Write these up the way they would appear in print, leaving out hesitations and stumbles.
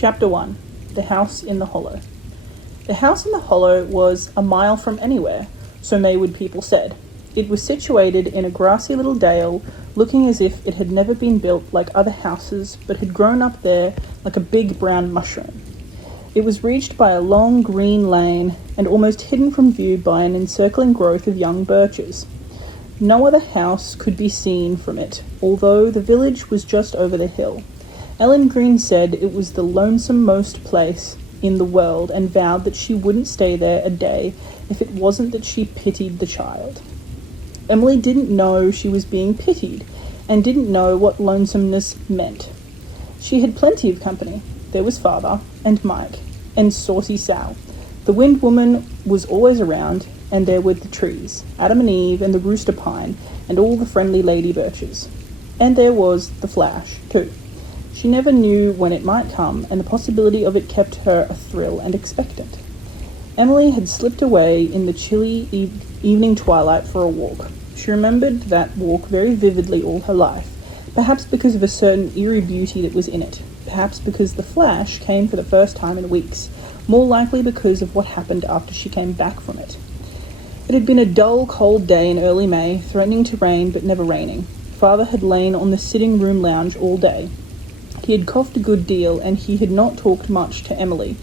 Chapter 1. The House in the Hollow. The house in the hollow was a mile from anywhere, so Maywood people said. It was situated in a grassy little dale, looking as if it had never been built like other houses, but had grown up there like a big brown mushroom. It was reached by a long green lane, and almost hidden from view by an encircling growth of young birches. No other house could be seen from it, although the village was just over the hill. Ellen Green said it was the lonesomemost place in the world, and vowed that she wouldn't stay there a day if it wasn't that she pitied the child. Emily didn't know she was being pitied, and didn't know what lonesomeness meant. She had plenty of company. There was Father, and Mike, and Saucy Sal. The Wind Woman was always around, and there were the trees, Adam and Eve and the rooster pine, and all the friendly lady birches. And there was the Flash, too. She never knew when it might come, and the possibility of it kept her athrill and expectant. Emily had slipped away in the chilly evening twilight for a walk. She remembered that walk very vividly all her life, perhaps because of a certain eerie beauty that was in it, perhaps because the Flash came for the first time in weeks, more likely because of what happened after she came back from it. It had been a dull, cold day in early May, threatening to rain but never raining. Father had lain on the sitting room lounge all day. He had coughed a good deal, and he had not talked much to Emily,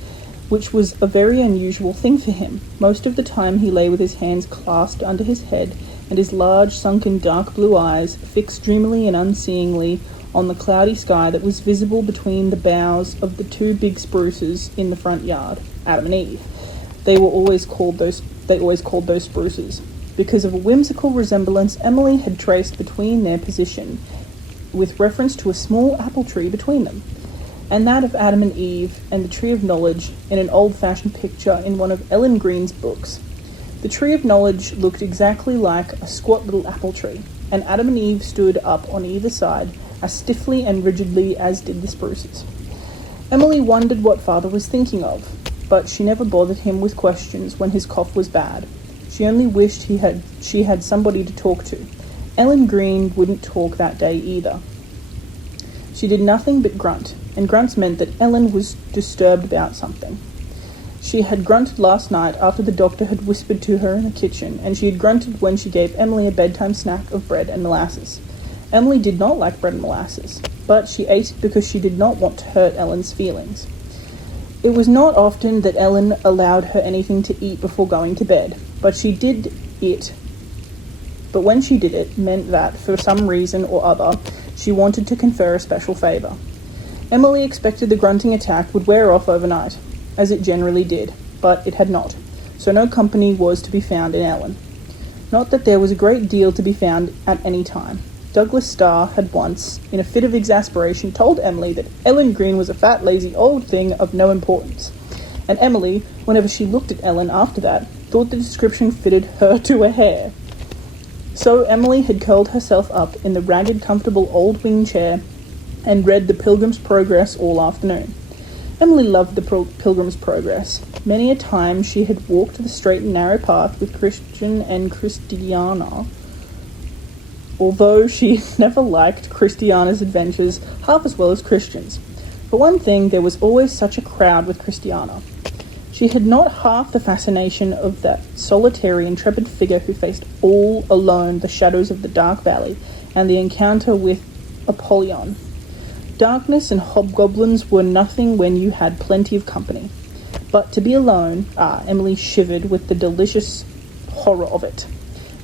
which was a very unusual thing for him. Most of the time he lay with his hands clasped under his head, and his large, sunken, dark blue eyes fixed dreamily and unseeingly on the cloudy sky that was visible between the boughs of the two big spruces in the front yard, Adam and Eve. They always called those spruces. Because of a whimsical resemblance Emily had traced between their position, with reference to a small apple tree between them, and that of Adam and Eve and the Tree of Knowledge in an old-fashioned picture in one of Ellen Green's books. The Tree of Knowledge looked exactly like a squat little apple tree, and Adam and Eve stood up on either side as stiffly and rigidly as did the spruces. Emily wondered what Father was thinking of, but she never bothered him with questions when his cough was bad. She only wished she had somebody to talk to. Ellen Green wouldn't talk that day either. She did nothing but grunt, and grunts meant that Ellen was disturbed about something. She had grunted last night after the doctor had whispered to her in the kitchen, and she had grunted when she gave Emily a bedtime snack of bread and molasses. Emily did not like bread and molasses, but she ate it because she did not want to hurt Ellen's feelings. It was not often that Ellen allowed her anything to eat before going to bed, but when she did it meant that, for some reason or other, she wanted to confer a special favour. Emily expected the grunting attack would wear off overnight, as it generally did, but it had not, so no company was to be found in Ellen. Not that there was a great deal to be found at any time. Douglas Starr had once, in a fit of exasperation, told Emily that Ellen Green was a fat, lazy old thing of no importance, and Emily, whenever she looked at Ellen after that, thought the description fitted her to a hair. So Emily had curled herself up in the ragged, comfortable old wing chair and read the Pilgrim's Progress all afternoon. Emily loved the Pilgrim's Progress. Many a time she had walked the straight and narrow path with Christian and Christiana, although she never liked Christiana's adventures half as well as Christian's. For one thing, there was always such a crowd with Christiana. She had not half the fascination of that solitary, intrepid figure who faced all alone the shadows of the dark valley and the encounter with Apollyon. Darkness and hobgoblins were nothing when you had plenty of company. But to be alone, Emily shivered with the delicious horror of it.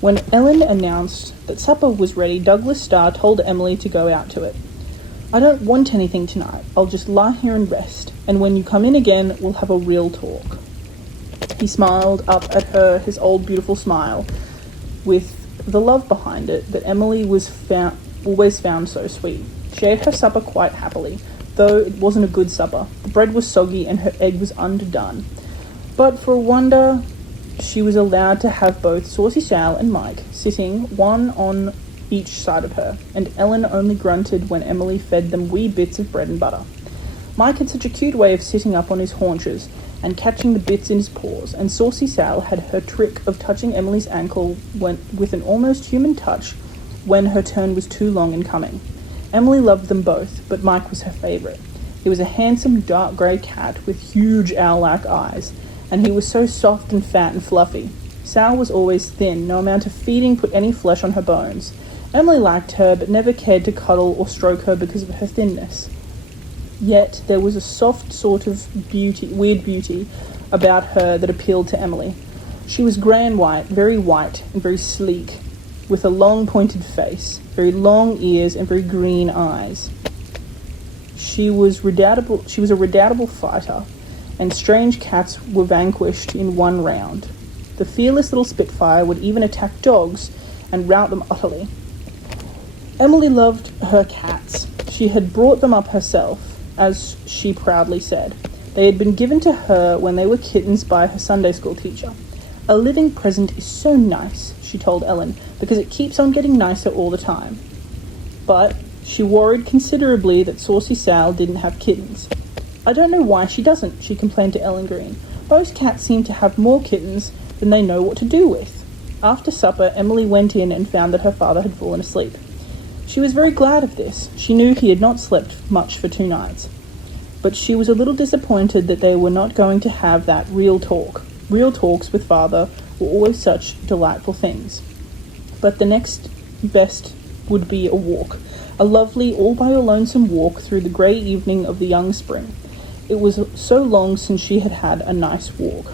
When Ellen announced that supper was ready, Douglas Starr told Emily to go out to it. "I don't want anything tonight. I'll just lie here and rest, and when you come in again, we'll have a real talk." He smiled up at her, his old beautiful smile, with the love behind it that Emily always found so sweet. She ate her supper quite happily, though it wasn't a good supper. The bread was soggy and her egg was underdone. But for a wonder, she was allowed to have both Saucy Sal and Mike, sitting one on each side of her, and Ellen only grunted when Emily fed them wee bits of bread and butter. Mike had such a cute way of sitting up on his haunches and catching the bits in his paws, and Saucy Sal had her trick of touching Emily's ankle with an almost human touch when her turn was too long in coming. Emily loved them both, but Mike was her favourite. He was a handsome dark grey cat with huge owl-like eyes, and he was so soft and fat and fluffy. Sal was always thin, no amount of feeding put any flesh on her bones. Emily liked her, but never cared to cuddle or stroke her because of her thinness. Yet there was a soft sort of weird beauty about her that appealed to Emily. She was grey and white and very sleek, with a long pointed face, very long ears and very green eyes. She was a redoubtable fighter, and strange cats were vanquished in one round. The fearless little Spitfire would even attack dogs and rout them utterly. Emily loved her cats. She had brought them up herself, as she proudly said. They had been given to her when they were kittens by her Sunday school teacher. A living present is so nice, she told Ellen, because it keeps on getting nicer all the time. But she worried considerably that Saucy Sal didn't have kittens. I don't know why she doesn't, she complained to Ellen Green. Most cats seem to have more kittens than they know what to do with. After supper, Emily went in and found that her father had fallen asleep. She was very glad of this. She knew he had not slept much for 2 nights. But she was a little disappointed that they were not going to have that real talk. Real talks with father were always such delightful things. But the next best would be a walk. A lovely, all-by-your-lonesome walk through the grey evening of the young spring. It was so long since she had had a nice walk.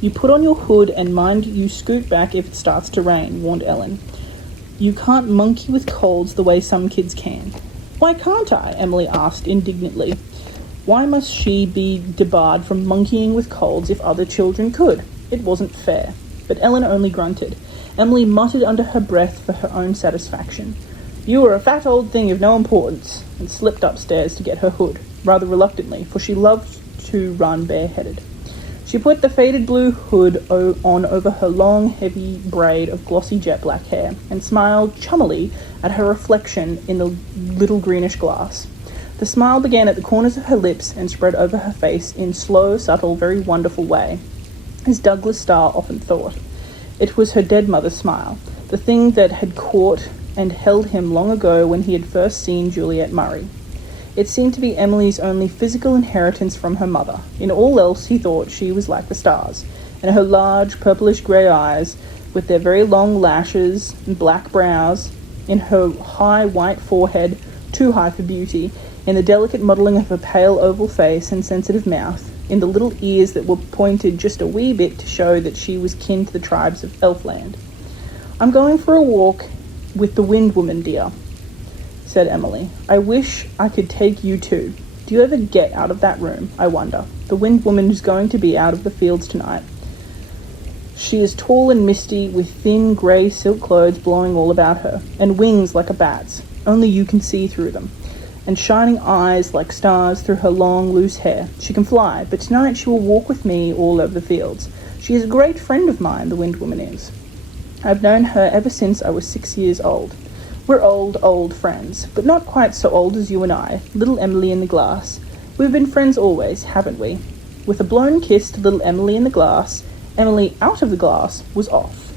You put on your hood and mind you scoot back if it starts to rain, warned Ellen. You can't monkey with colds the way some kids can. Why can't I? Emily asked indignantly. Why must she be debarred from monkeying with colds if other children could? It wasn't fair. But Ellen only grunted. Emily muttered under her breath for her own satisfaction. You are a fat old thing of no importance, and slipped upstairs to get her hood, rather reluctantly, for she loved to run bareheaded. She put the faded blue hood on over her long, heavy braid of glossy jet-black hair, and smiled chummily at her reflection in the little greenish glass. The smile began at the corners of her lips and spread over her face in slow, subtle, very wonderful way, as Douglas Starr often thought. It was her dead mother's smile, the thing that had caught and held him long ago when he had first seen Juliet Murray. It seemed to be Emily's only physical inheritance from her mother. In all else he thought she was like the stars, and her large purplish-grey eyes, with their very long lashes and black brows, in her high white forehead, too high for beauty, in the delicate modelling of her pale oval face and sensitive mouth, in the little ears that were pointed just a wee bit to show that she was kin to the tribes of Elfland. I'm going for a walk with the Wind Woman, dear, said Emily. I wish I could take you too. Do you ever get out of that room, I wonder? The Wind Woman is going to be out of the fields tonight. She is tall and misty, with thin grey silk clothes blowing all about her, and wings like a bat's, only you can see through them, and shining eyes like stars through her long, loose hair. She can fly, but tonight she will walk with me all over the fields. She is a great friend of mine, the Wind Woman is. I've known her ever since I was 6 years old. We're old friends, but not quite so old as you and I, little Emily in the glass. We've been friends always, haven't we? With a blown kiss to little Emily in the glass, Emily out of the glass was off.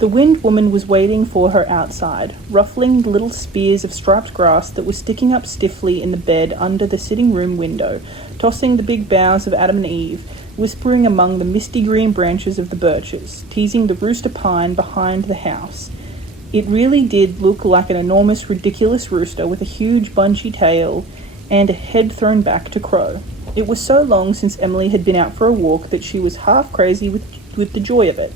The Wind Woman was waiting for her outside, ruffling the little spears of striped grass that were sticking up stiffly in the bed under the sitting-room window, tossing the big boughs of Adam and Eve, whispering among the misty green branches of the birches, teasing the rooster pine behind the house. It really did look like an enormous, ridiculous rooster with a huge, bunchy tail and a head thrown back to crow. It was so long since Emily had been out for a walk that she was half crazy with the joy of it.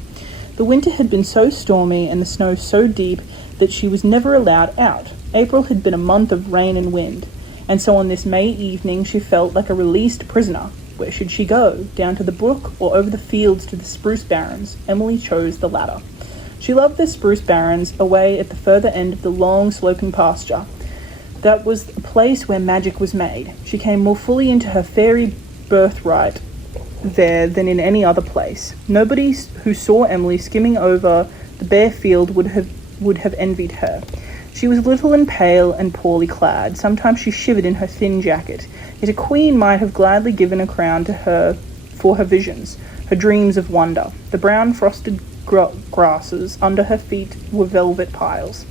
The winter had been so stormy and the snow so deep that she was never allowed out. April had been a month of rain and wind, and so on this May evening she felt like a released prisoner. Where should she go? Down to the brook or over the fields to the spruce barrens? Emily chose the latter. She loved the spruce barrens away at the further end of the long, sloping pasture. That was a place where magic was made. She came more fully into her fairy birthright there than in any other place. Nobody who saw Emily skimming over the bare field would have envied her. She was little and pale and poorly clad. Sometimes she shivered in her thin jacket. Yet a queen might have gladly given a crown to her for her visions, her dreams of wonder. The brown frosted grasses under her feet were velvet piles.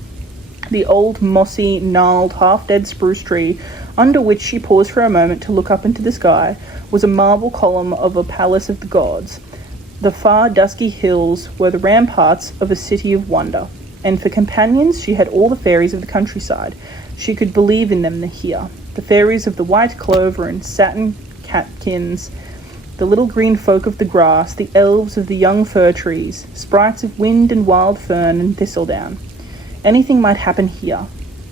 The old, mossy, gnarled, half-dead spruce tree under which she paused for a moment to look up into the sky, was a marble column of a palace of the gods. The far dusky hills were the ramparts of a city of wonder, and for companions she had all the fairies of the countryside. She could believe in them here. The fairies of the white clover and satin catkins, the little green folk of the grass, the elves of the young fir trees, sprites of wind and wild fern and thistledown. Anything might happen here.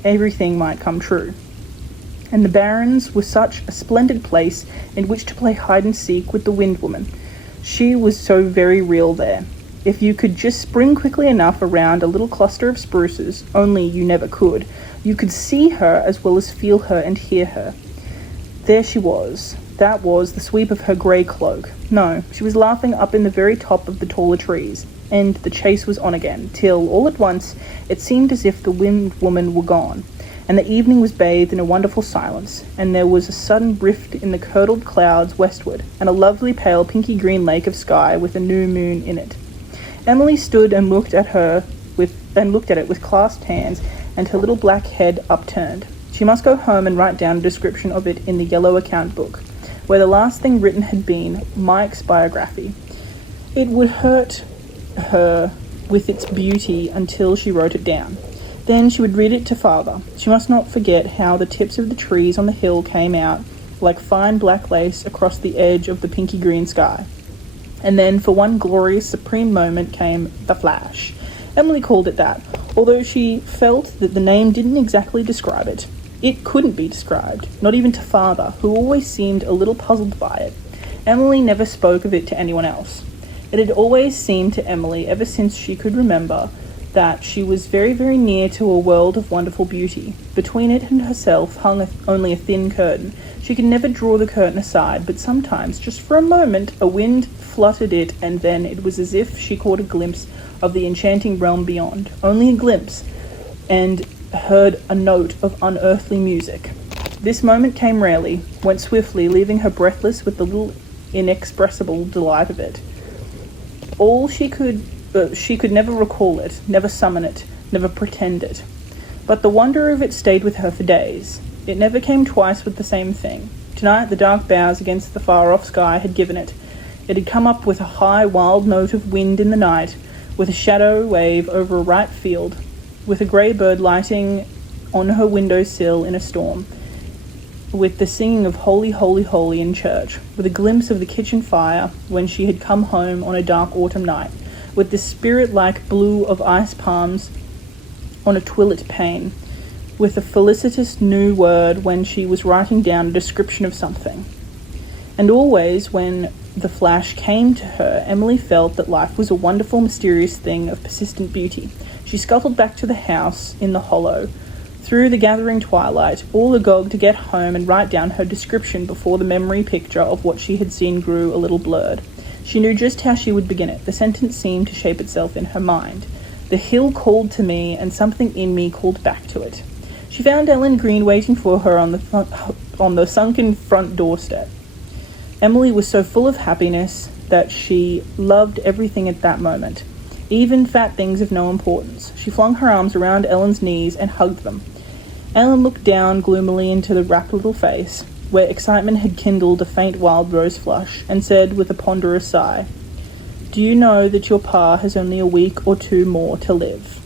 Everything might come true. And the barrens were such a splendid place in which to play hide-and-seek with the Wind Woman. She was so very real there. If you could just spring quickly enough around a little cluster of spruces, only you never could, you could see her as well as feel her and hear her. There she was. That was the sweep of her grey cloak. No, she was laughing up in the very top of the taller trees, and the chase was on again, till, all at once, it seemed as if the Wind Woman were gone, and the evening was bathed in a wonderful silence, and there was a sudden rift in the curdled clouds westward, and a lovely pale pinky-green lake of sky with a new moon in it. Emily stood and looked at it with clasped hands and her little black head upturned. She must go home and write down a description of it in the yellow account book, where the last thing written had been Mike's biography. It would hurt her with its beauty until she wrote it down. Then she would read it to father. She must not forget how the tips of the trees on the hill came out like fine black lace across the edge of the pinky green sky. And then for one glorious supreme moment came the flash. Emily called it that, although she felt that the name didn't exactly describe it. It couldn't be described, not even to father, who always seemed a little puzzled by it. Emily never spoke of it to anyone else. It had always seemed to Emily, ever since she could remember, that she was very, very near to a world of wonderful beauty. Between it and herself hung only a thin curtain. She could never draw the curtain aside, but sometimes, just for a moment, a wind fluttered it, and then it was as if she caught a glimpse of the enchanting realm beyond. Only a glimpse, and heard a note of unearthly music. This moment came rarely, went swiftly, leaving her breathless with the little inexpressible delight of it. All she could never recall it, never summon it, never pretend it. But the wonder of it stayed with her for days. It never came twice with the same thing. Tonight the dark boughs against the far-off sky had given it. It had come up with a high, wild note of wind in the night, with a shadow wave over a ripe field, with a grey bird lighting on her window-sill in a storm, with the singing of Holy, Holy, Holy in church, with a glimpse of the kitchen fire when she had come home on a dark autumn night, with the spirit-like blue of ice palms on a twilit pane, with a felicitous new word when she was writing down a description of something. And always, when the flash came to her, Emily felt that life was a wonderful, mysterious thing of persistent beauty. She scuttled back to the house in the hollow, through the gathering twilight, all agog to get home and write down her description before the memory picture of what she had seen grew a little blurred. She knew just how she would begin it. The sentence seemed to shape itself in her mind. The hill called to me, and something in me called back to it. She found Ellen Green waiting for her on the sunken front doorstep. Emily was so full of happiness that she loved everything at that moment, even fat things of no importance. She flung her arms around Ellen's knees and hugged them. Ellen looked down gloomily into the rapt little face, where excitement had kindled a faint wild rose flush, and said with a ponderous sigh, "Do you know that your pa has only a week or two more to live?"